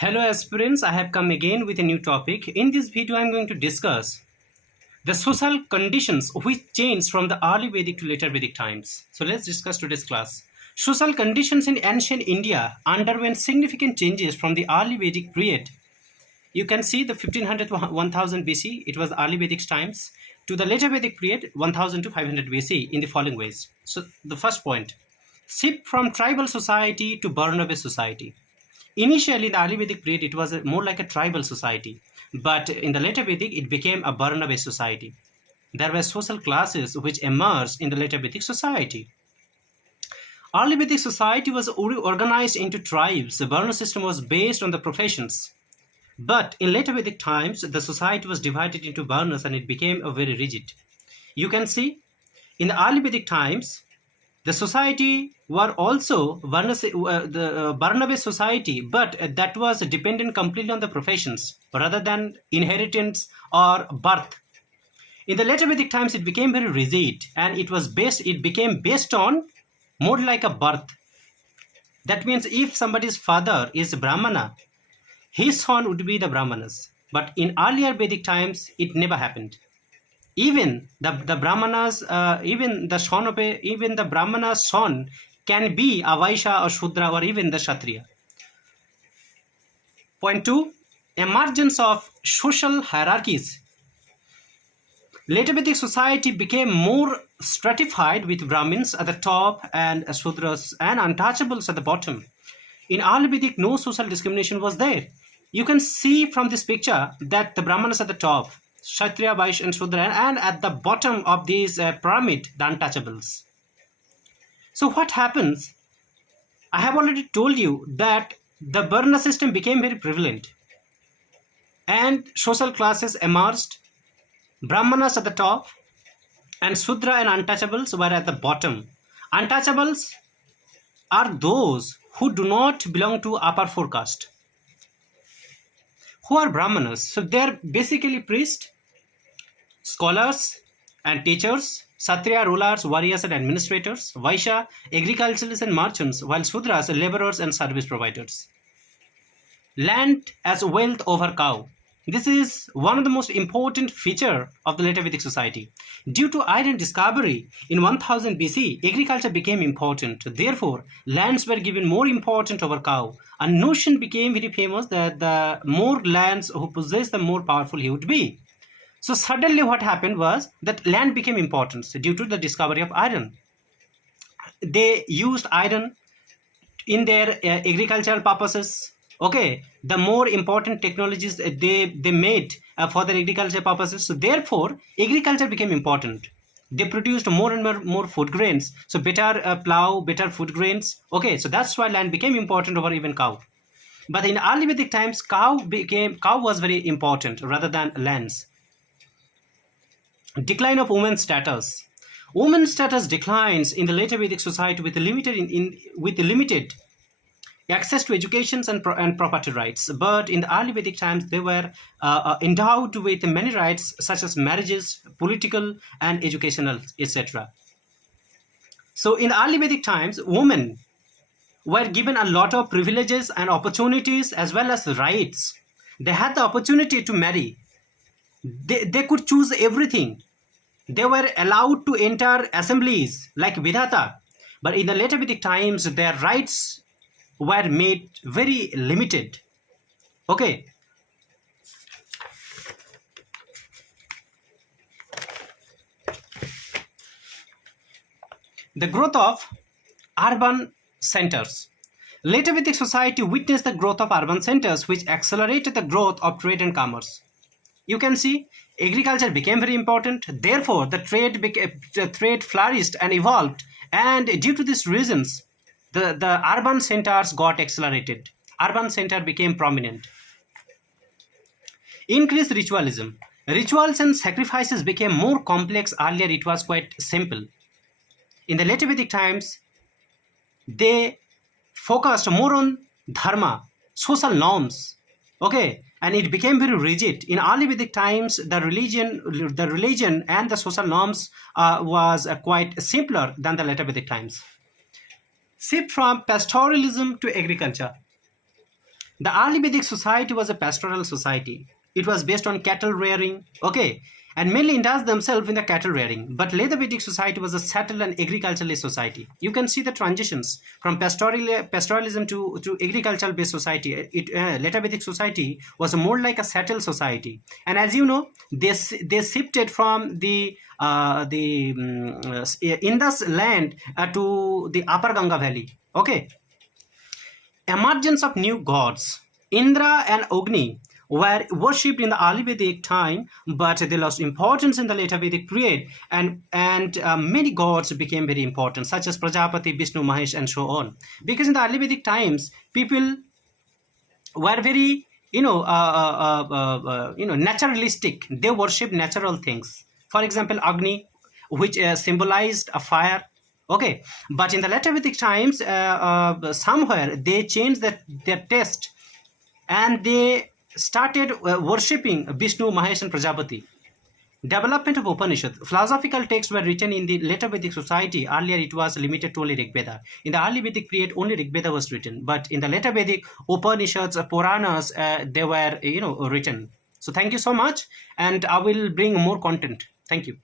Hello aspirants, I have come again with a new topic. In this video, I am going to discuss the social conditions which changed from the early Vedic to later Vedic times. So let's discuss today's class. Social conditions in ancient India underwent significant changes from the early Vedic period. You can see the 1500 to 1000 BC, it was early Vedic times, to the later Vedic period 1000 to 500 BC in the following ways. So the first point, shift from tribal society to Varna-based society. Initially, in the early Vedic period, it was more like a tribal society. But in the later Vedic, it became a Varna-based society. There were social classes which emerged in the later Vedic society. Early Vedic society was organized into tribes. The Varna system was based on the professions. But in later Vedic times, the society was divided into Varnas and it became very rigid. You can see, in the early Vedic times, the society were also the Varna-based society, but that was dependent completely on the professions rather than inheritance or birth. In the later Vedic times, it became very rigid and it became based on more like a birth. That means if somebody's father is Brahmana, his son would be the Brahmanas. But in earlier Vedic times, it never happened. Even the Brahmanas, even the Brahmana's son can be a Vaishya or Shudra or even the Kshatriya. Point 2. Emergence of social hierarchies. Later Vedic society became more stratified with Brahmins at the top and Shudras and untouchables at the bottom. In early Vedic, no social discrimination was there. You can see from this picture that the Brahmanas at the top, Kshatriya, Vaishya and Shudra, and at the bottom of these pyramid, the untouchables. So what happens? I have already told you that the Varna system became very prevalent and social classes emerged. Brahmanas at the top and Shudra and untouchables were at the bottom. Untouchables are those who do not belong to upper four caste. Who are Brahmanas? So they are basically priests, scholars and teachers, Kshatriya, rulers, warriors and administrators, Vaishya, agriculturalists and merchants, while Shudras, laborers and service providers. Land as wealth over cow. This is one of the most important feature of the later Vedic society. Due to iron discovery in 1000 BC, agriculture became important. Therefore, lands were given more important over cow. A notion became very famous that the more lands who possess, the more powerful he would be. So suddenly what happened was that land became important due to the discovery of iron. They used iron in their agricultural purposes. Okay, the more important technologies they made for their agriculture purposes. So therefore, agriculture became important. They produced more and more food grains. So better plow, better food grains. Okay, so that's why land became important over even cow. But in early Vedic times, cow was very important rather than lands. Decline of women's status. Women's status declines in the later Vedic society with limited access to education and property rights. But in the early Vedic times, they were endowed with many rights such as marriages, political and educational, etc. So in the early Vedic times, women were given a lot of privileges and opportunities as well as rights. They had the opportunity to marry. They could choose everything. They were allowed to enter assemblies like Vidhata. But in the later Vedic times, their rights were made very limited. Okay. The growth of urban centers. Later Vedic society witnessed the growth of urban centers which accelerated the growth of trade and commerce. You can see agriculture became very important. Therefore, the trade flourished and evolved. And due to these reasons, the urban centers got accelerated. Urban center became prominent. Increased ritualism. Rituals and sacrifices became more complex. Earlier, it was quite simple. In the later Vedic times, they focused more on dharma, social norms. Okay, and it became very rigid. In early Vedic times, the religion and the social norms was quite simpler than the later Vedic times. Shift from pastoralism to agriculture. The early Vedic society was a pastoral society. It was based on cattle rearing, okay, and mainly indulged themselves in the cattle rearing. But later Vedic society was a settled and agriculturalist society. You can see the transitions from pastoralism to agricultural based society. Later Vedic society was more like a settled society, and as you know, they shifted from the Indus land to the Upper Ganga Valley. Okay. Emergence of new gods. Indra and Agni were worshipped in the early Vedic time, but they lost importance in the later Vedic period, and many gods became very important, such as Prajapati, Vishnu, Mahesh, and so on. Because in the early Vedic times, people were very naturalistic. They worshipped natural things. For example, Agni, which symbolized a fire. Okay, but in the later Vedic times, somewhere they changed their taste, and they started worshipping Vishnu, Mahesh, and Prajapati. Development of Upanishad. Philosophical texts were written in the later Vedic society. Earlier, it was limited to only Rig Veda. In the early Vedic period, only Rig Veda was written. But in the later Vedic, Upanishads, Puranas, they were written. So thank you so much, and I will bring more content. Thank you.